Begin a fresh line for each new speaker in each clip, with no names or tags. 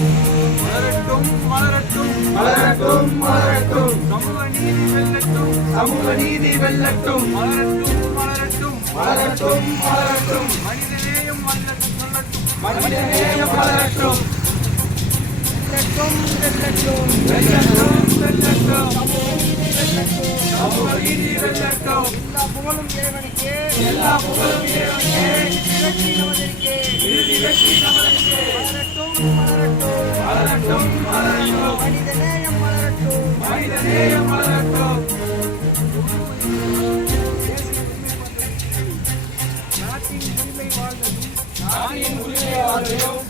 மலரட்டும் மலரட்டும்
மலரட்டும் மலரட்டும்
சமூக நீதி வெல்லட்டும்.
சமூக நீதி வெல்லட்டும்.
மலரட்டும் மலரட்டும்
மலரட்டும் மலரட்டும்
மனிதநேயம் வல்லட்டும் சொல்லட்டும்.
மனிதநேயம் மலரட்டும்
வெல்லட்டும் வெல்லட்டும்.
வெல்லட்டும் வெல்லட்டும் சமூக நீதி வெல்லட்டும்.
எல்லா புகழும் இறைவனுக்கே.
எல்லா புகழும் இறைவனுக்கே.
வெற்றி நமதற்கே
இறுதி வெற்றி நமதற்கே
மலரட்டும் மலரட்டும் மனிதநேயம் மலரட்டும்
மனிதநேயம் மலரட்டும்
நாட்டின் உரிமை வாழ்வையும்
நாட்டின் உரிமை வாழ்வையும்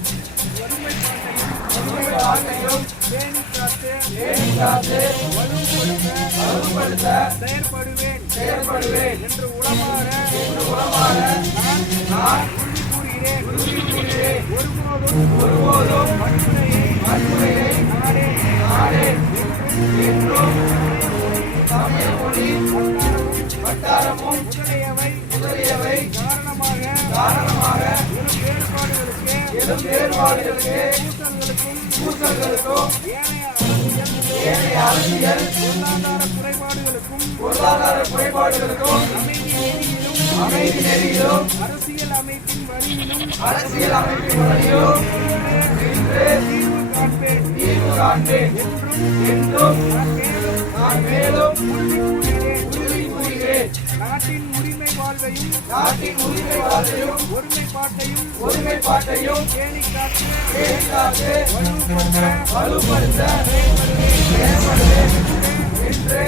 ஒருமை வாழ்வையும் பேணி காத்து
பேணி காத்து
வலுப்படுத்த
வலுப்படுத்த
செயற்படுவேன் என்று உளமாற
என்று உளமாற
நான்
நான்
உறுதி கூறுகிறேன்
உறுதி கூறுகிறேன்.
ஒருபோதும்
வட்டாரமும்
முதலியவை காரணமாக
காரணமாக
வேறுபாடுகளுக்கு கூட்டங்களுக்கும் ஏனைய அரசியல் பொருளாதார குறைபாடுகளுக்கும் அமைதி நெறியிலும் அரசியல் அமைப்பின் வழியிலும்
அரசியல் அமைப்பின் வழியிலும்
காண்பேன் என்றும் நான் மேலும் நாட்டின் உரிமை வாழ்வையும்
நாட்டின் உரிமை வாழ்வையும்
ஒருமைப்பாட்டையும்
ஒருமைப்பாட்டையும்
பேணி காத்து
பேணிக்காத்து
வலுப்படுத்த
என்று